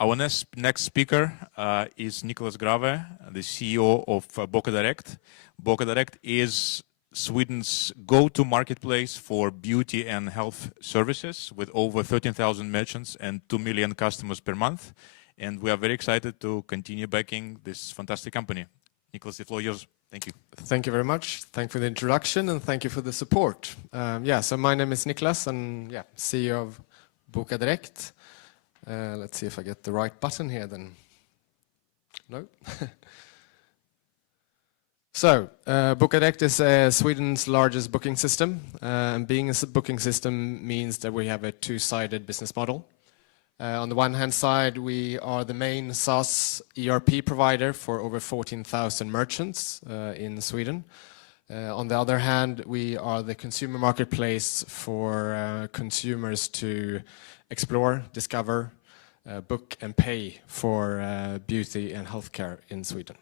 Our next speaker is Nicholas Grave, the CEO of Bokadirekt. Bokadirekt is Sweden's go-to marketplace for beauty and health services with over 13,000 merchants and 2 million customers per month. And we are very excited to continue backing this fantastic company. Nicholas, the floor is yours. Thank you. Thank you very much. Thank you for the introduction and thank you for the support. So my name is Nicholas and CEO of Bokadirekt. Let's see if I get the right button here then. No? So, Bokadirekt is Sweden's largest booking system. And being a booking system means that we have a two-sided business model. On the one hand side, we are the main SaaS ERP provider for over 14,000 merchants in Sweden. On the other hand, we are the consumer marketplace for consumers to explore, discover, book and pay for beauty and healthcare in Sweden.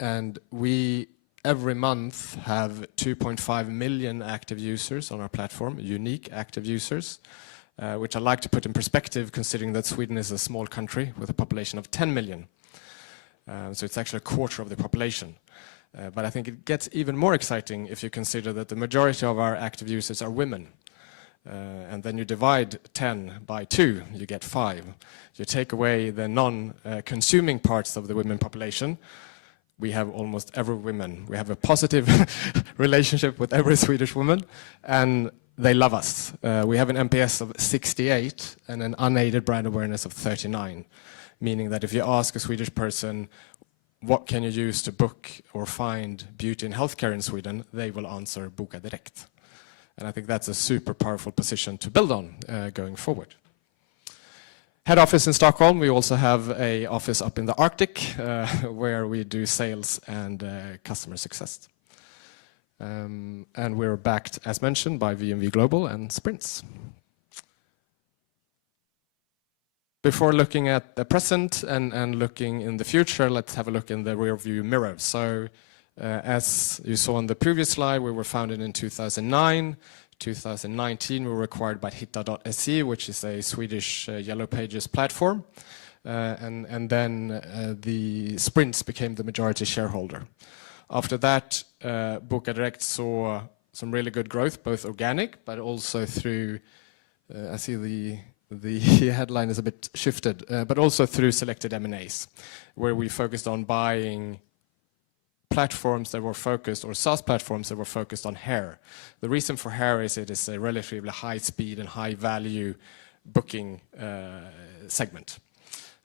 And we every month have 2.5 million active users on our platform, unique active users. Which I like to put in perspective considering that Sweden is a small country with a population of 10 million. So it's actually a quarter of the population. But I think it gets even more exciting if you consider that the majority of our active users are women. And then you divide 10 by 2, you get 5. You take away the non-consuming parts of the women population, we have almost every woman. We have a positive relationship with every Swedish woman. And they love us. We have an NPS of 68 and an unaided brand awareness of 39, meaning that if you ask a Swedish person, what can you use to book or find beauty and healthcare in Sweden, they will answer Bokadirekt. And I think that's a super powerful position to build on going forward. Head office in Stockholm, we also have an office up in the Arctic where we do sales and customer success. And we're backed, as mentioned, by VNV Global and Sprints. Before looking at the present and looking in the future, let's have a look in the rearview mirror. So, as you saw on the previous slide, we were founded in 2009. 2019, we were acquired by Hitta.se, which is a Swedish Yellow Pages platform. And then the Sprints became the majority shareholder. After that, Bokadirekt saw some really good growth, both organic, but also through, I see the headline is a bit shifted, but also through selected M&As, where we focused on buying platforms that were focused, or SaaS platforms that were focused on hair. The reason for hair is it is a relatively high speed and high value booking segment.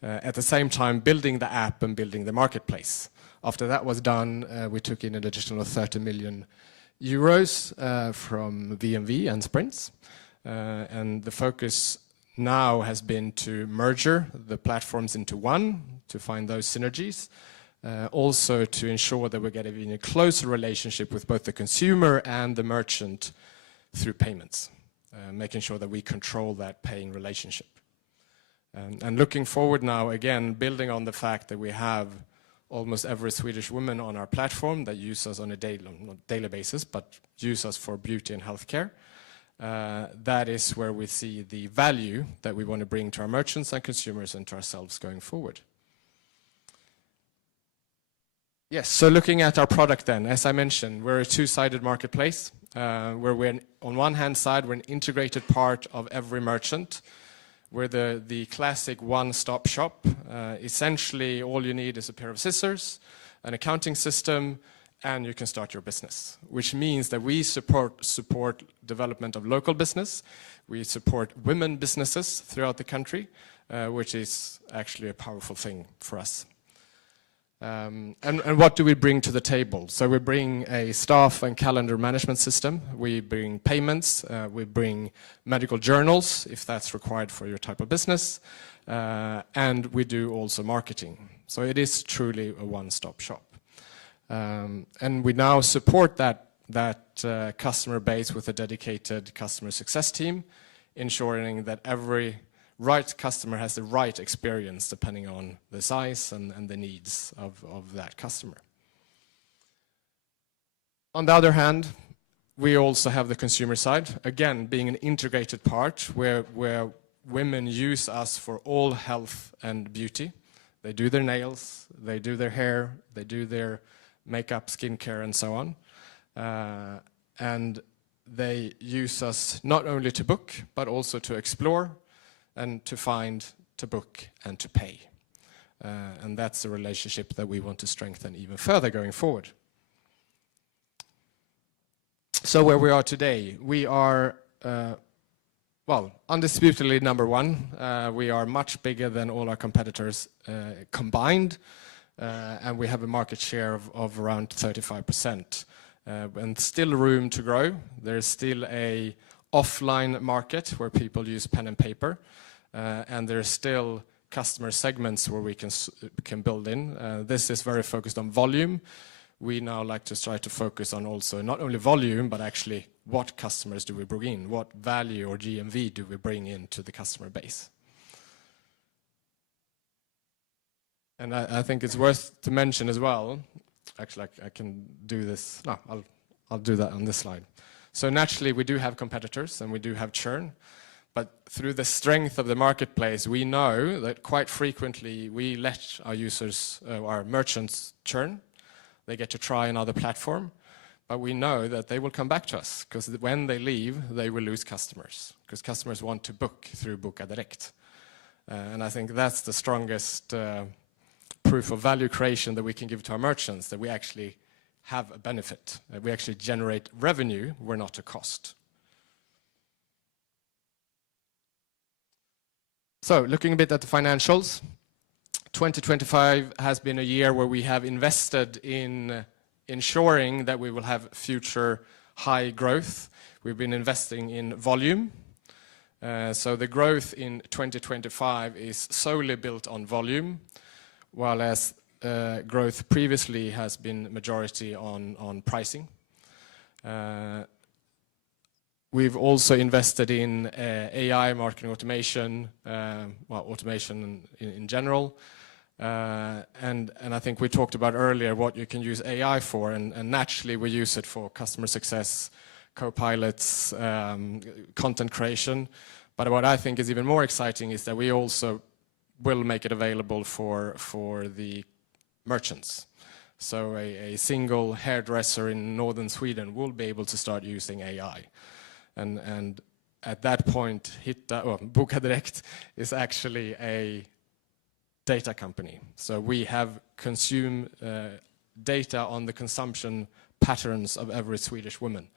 At the same time, building the app and building the marketplace. After that was done, we took in an additional 30 million euros from VNV and Sprints. And the focus now has been to merge the platforms into one, to find those synergies. Also to ensure that we're getting a closer relationship with both the consumer and the merchant through payments. Making sure that we control that paying relationship. And looking forward now, again, building on the fact that we have almost every Swedish woman on our platform that use us on a daily basis, but use us for beauty and healthcare. That is where we see the value that we want to bring to our merchants and consumers and to ourselves going forward. Yes, so looking at our product then, as I mentioned, we're a two-sided marketplace, where we're on one hand side, we're an integrated part of every merchant. We're the classic one-stop shop. Essentially, all you need is a pair of scissors, an accounting system, and you can start your business. Which means that we support development of local business. We support women businesses throughout the country, which is actually a powerful thing for us. And what do we bring to the table? So we bring a staff and calendar management system. We bring payments. We bring medical journals, if that's required for your type of business. And we do also marketing. So it is truly a one-stop shop. And we now support that customer base with a dedicated customer success team, ensuring that every right customer has the right experience depending on the size and the needs of that customer. On the other hand, we also have the consumer side, again being an integrated part where women use us for all health and beauty. They do their nails, they do their hair, they do their makeup, skincare, and so on. And they use us not only to book, but also to explore and to find, to book, and to pay. And that's a relationship that we want to strengthen even further going forward. So where we are today, we are, well, undisputedly number one. We are much bigger than all our competitors combined, and we have a market share of around 35%. And still room to grow. There's still a offline market where people use pen and paper, and there's still customer segments where we can build in. This is very focused on volume. We now like to try to focus on also not only volume, but actually what customers do we bring in, what value or GMV do we bring into the customer base. And I think it's worth to mention as well, actually I can do this, no, I'll do that on this slide. So naturally we do have competitors and we do have churn, but through the strength of the marketplace we know that quite frequently we let our users, our merchants churn. They get to try another platform, but we know that they will come back to us because when they leave they will lose customers because customers want to book through Bokadirekt. And I think that's the strongest proof of value creation that we can give to our merchants, that we actually have a benefit, that we actually generate revenue, we're not a cost. So looking a bit at the financials, 2025 has been a year where we have invested in ensuring that we will have future high growth. We've been investing in volume. So the growth in 2025 is solely built on volume, while as growth previously has been majority on pricing. We've also invested in AI, marketing automation, well, automation in general. And I think we talked about earlier what you can use AI for, and naturally we use it for customer success, co-pilots, content creation. But what I think is even more exciting is that we also will make it available for the merchants. So a single hairdresser in northern Sweden will be able to start using AI. And at that point, Bokadirekt is actually a data company. So we have consumed data on the consumption patterns of every Swedish woman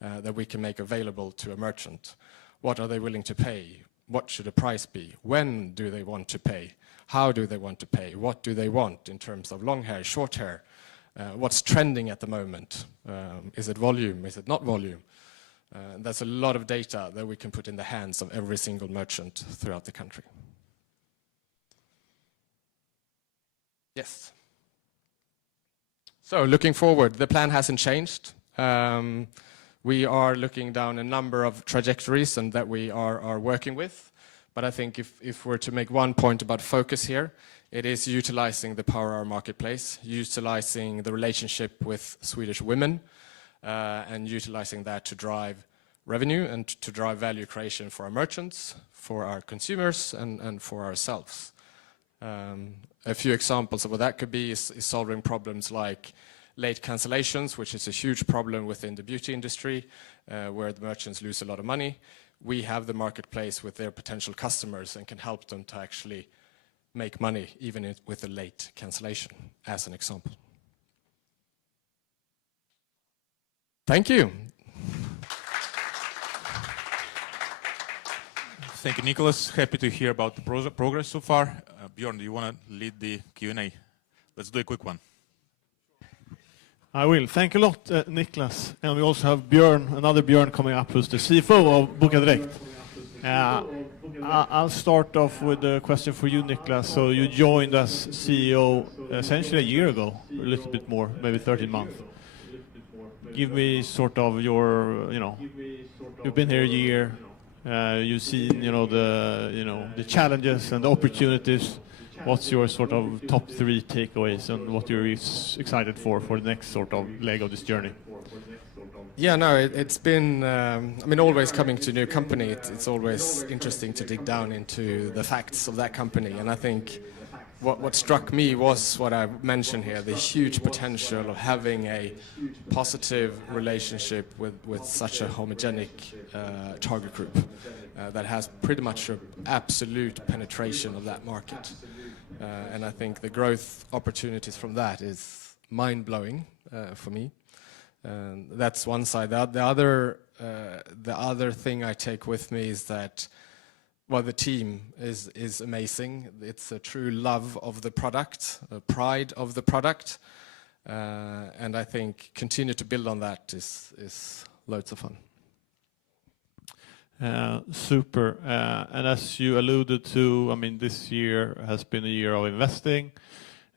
that we can make available to a merchant. What are they willing to pay? What should the price be? When do they want to pay? How do they want to pay? What do they want in terms of long hair, short hair? What's trending at the moment? Is it volume? Is it not volume? That's a lot of data that we can put in the hands of every single merchant throughout the country. Yes. So looking forward, the plan hasn't changed. We are looking down a number of trajectories and that we are working with. But I think if we're to make one point about focus here, it is utilizing the power of our marketplace, utilizing the relationship with Swedish women, and utilizing that to drive revenue and to drive value creation for our merchants, for our consumers, and for ourselves. A few examples of what that could be is solving problems like late cancellations, which is a huge problem within the beauty industry, where the merchants lose a lot of money. We have the marketplace with their potential customers and can help them to actually make money even with a late cancellation, as an example. Thank you. Thank you, Nicholas. Happy to hear about the progress so far. Björn, do you want to lead the Q&A? Let's do a quick one. I will. Thank you a lot, Niklas. And we also have Björn, another Björn coming up, who's the CFO of Bokadirekt. I'll start off with a question for you, Niklas. So you joined as CEO essentially a year ago, a little bit more, maybe 13 months. Give me sort of your, you've been here a year, you've seen, the challenges and the opportunities. What's your sort of top 3 takeaways and what you're excited for the next sort of leg of this journey? Yeah, no, it's been, I mean, always coming to a new company, it's always interesting to dig down into the facts of that company. And I think what struck me was what I mentioned here, the huge potential of having a positive relationship with such a homogenic target group that has pretty much an absolute penetration of that market. And I think the growth opportunities from that is mind-blowing for me. That's one side. The other thing I take with me is that, well, the team is amazing. It's a true love of the product, a pride of the product, and I think continue to build on that is loads of fun. Super. And as you alluded to, I mean, this year has been a year of investing.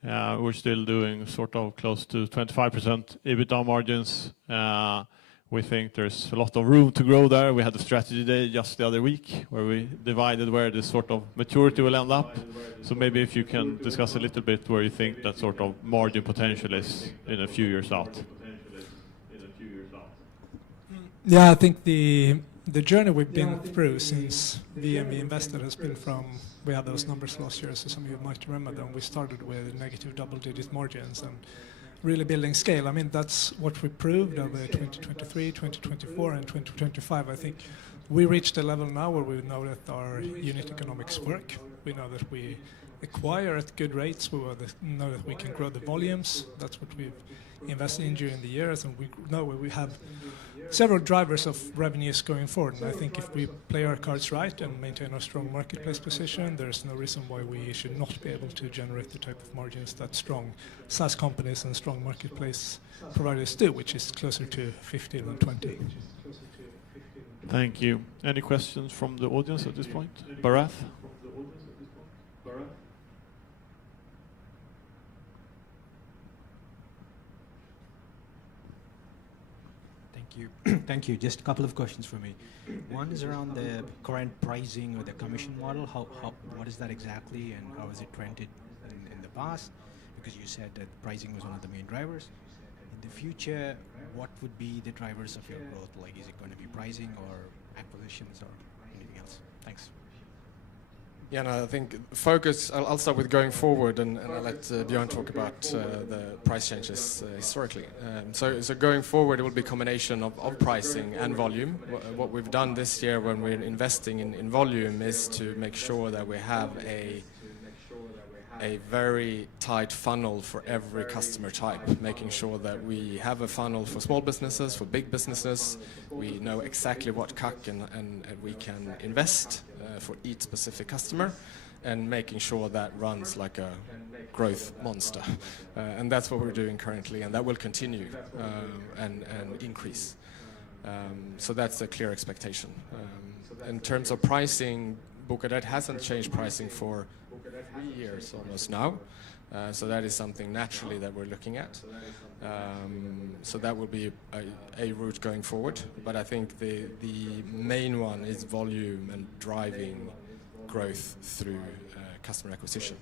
We're still doing sort of close to 25% EBITDA margins. We think there's a lot of room to grow there. We had a strategy day just the other week where we divided where this sort of maturity will end up. So maybe if you can discuss a little bit where you think that sort of margin potential is in a few years out. Yeah, I think the journey we've been through since VNV invested has been from, we had those numbers last year, so some of you might remember them. We started with negative double-digit margins and really building scale. I mean, that's what we proved over 2023, 2024, and 2025. I think we reached a level now where we know that our unit economics work. We know that we acquire at good rates. We know that we can grow the volumes. That's what we've invested in during the years, and we know we have several drivers of revenues going forward. And I think if we play our cards right and maintain our strong marketplace position, there's no reason why we should not be able to generate the type of margins that strong SaaS companies and strong marketplace providers do, which is closer to 15 than 20. Thank you. Any questions from the audience at this point? Barath? Thank you. Just a couple of questions for me. One is around the current pricing or the commission model. What is that exactly, and how is it trended in the past? Because you said that pricing was one of the main drivers. In the future, what would be the drivers of your growth? Like, is it going to be pricing or acquisitions or anything else? Thanks. Yeah, no, I think focus, I'll start with going forward, and I'll let Björn talk about the price changes historically. So going forward, it will be a combination of pricing and volume. What we've done this year when we're investing in volume is to make sure that we have a very tight funnel for every customer type, making sure that we have a funnel for small businesses, for big businesses. We know exactly what CAC and we can invest for each specific customer, and making sure that runs like a growth monster. And that's what we're doing currently, and that will continue and increase. So that's a clear expectation. In terms of pricing, Bokadirekt hasn't changed pricing for 3 years almost now. So that is something naturally that we're looking at. So that will be a route going forward. But I think the main one is volume and driving growth through customer acquisition.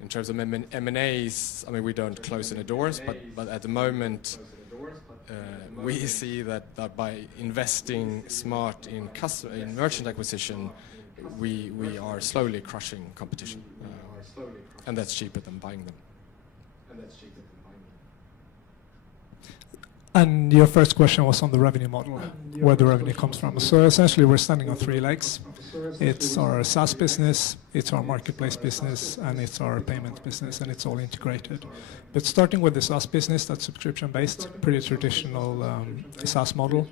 In terms of M&As, I mean, we don't close any doors, but at the moment we see that by investing smart in merchant acquisition, we are slowly crushing competition, and that's cheaper than buying them. And your first question was on the revenue model, where the revenue comes from. So essentially, we're standing on 3 legs. It's our SaaS business, it's our marketplace business, and it's our payment business, and it's all integrated. But starting with the SaaS business, that's subscription-based, pretty traditional SaaS model,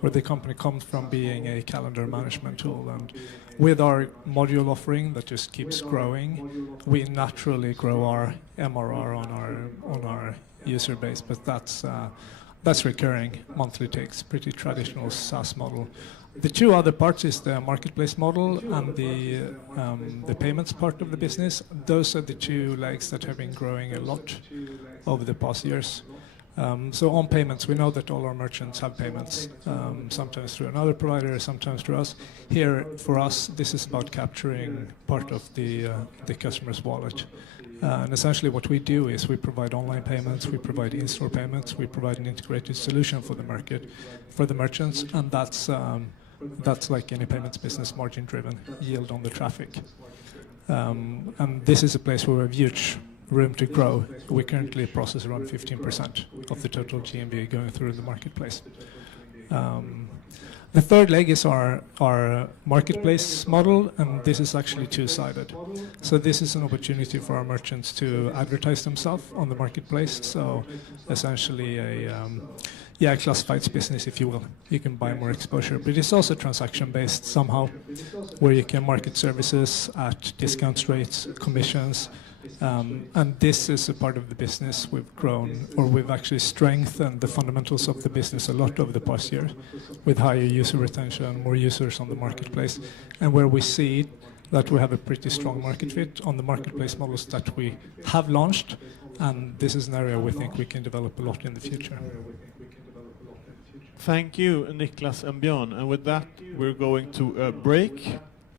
where the company comes from being a calendar management tool. And with our module offering that just keeps growing, we naturally grow our MRR on our user base. But that's recurring monthly takes, pretty traditional SaaS model. The 2 other parts is the marketplace model and the payments part of the business. Those are the 2 legs that have been growing a lot over the past years. So on payments, we know that all our merchants have payments, sometimes through another provider, sometimes through us. Here, for us, this is about capturing part of the customer's wallet. And essentially what we do is we provide online payments, we provide in-store payments, we provide an integrated solution for the market, for the merchants, and that's like any payments business, margin-driven, yield on the traffic. And this is a place where we have huge room to grow. We currently process around 15% of the total GMV going through the marketplace. The third leg is our marketplace model, and this is actually two-sided. So this is an opportunity for our merchants to advertise themselves on the marketplace. So essentially a classifieds business, if you will. You can buy more exposure, but it's also transaction-based somehow, where you can market services at discount rates, commissions, and this is a part of the business we've grown, or we've actually strengthened the fundamentals of the business a lot over the past year, with higher user retention, more users on the marketplace, and where we see that we have a pretty strong market fit on the marketplace models that we have launched, and this is an area we think we can develop a lot in the future. Thank you, Niklas and Björn. And with that, we're going to a break.